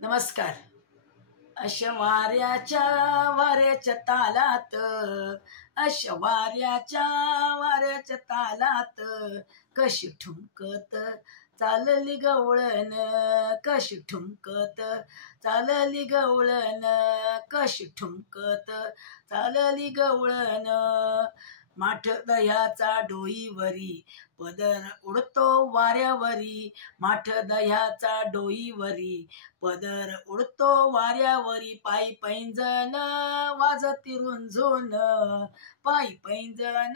नमस्कार. अशा वाऱ्याच्या तालात, अशा वाऱ्याच्या तालात कशी ठुमकत चालली गवळण, कशी ठुमकत चालली गवळण, कशी ठुमकत चालली गवळण. माठ दह्याचा डोईवरी पदर उडतो वाऱ्यावरी, माठ दह्याचा डोईवरी पदर उडतो वाऱ्यावरी. पायी पैंजण वाजती रुंजून, पायी पैंजण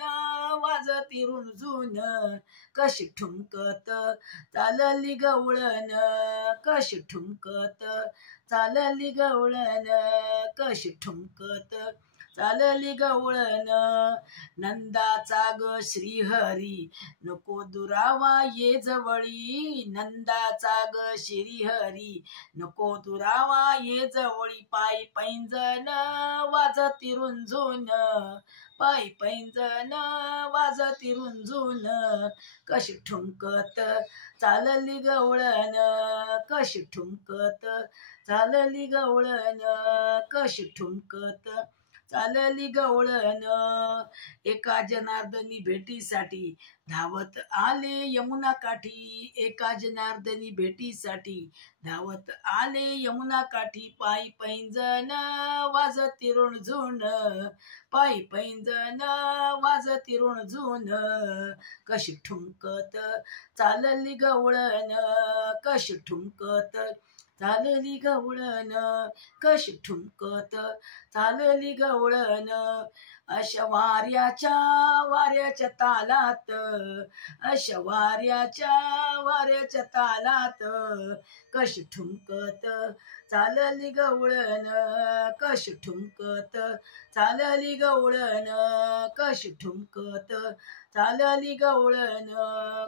वाजती रुंजून, कशी ठुमकत चालली गवळण, कशी ठुमकत चालली गवळण, कशी ठुमकत चालली गवळण. नंदाचा ग श्रीहरी नको दुरावा ये जवळी, नंदाचा ग श्रीहरी नको दुरावा ये जवळी. पायी पैंजण वाजती रुंजून, पायी पैंजण वाजती रुंजून, कशी ठुमकत चालली गवळण, कशी ठुमकत चालली गवळण, कशी ठुमकत चालली गवळण. एका जनार्दनी भेटीसाठी धावत आले यमुना काठी, एका जनार्दनी भेटीसाठी धावत आले यमुना काठी. पायी पैंजण वाजती रुणझुण, पायी पैंजण वाजती रुणझुण, कशी ठुमकत चालली गवळण, कशी ठुमकत चालली गवळण, कशी ठुमकत चालली गवळण. अशा वाऱ्याच्या तालात, अशा वाऱ्याच्या तालात कशी ठुमकत चालली गवळण, कशी ठुमकत चालली गवळण, कशी ठुमकत चालली गवळण,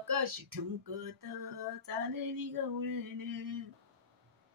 कशी ठुमकत चालली गवळण.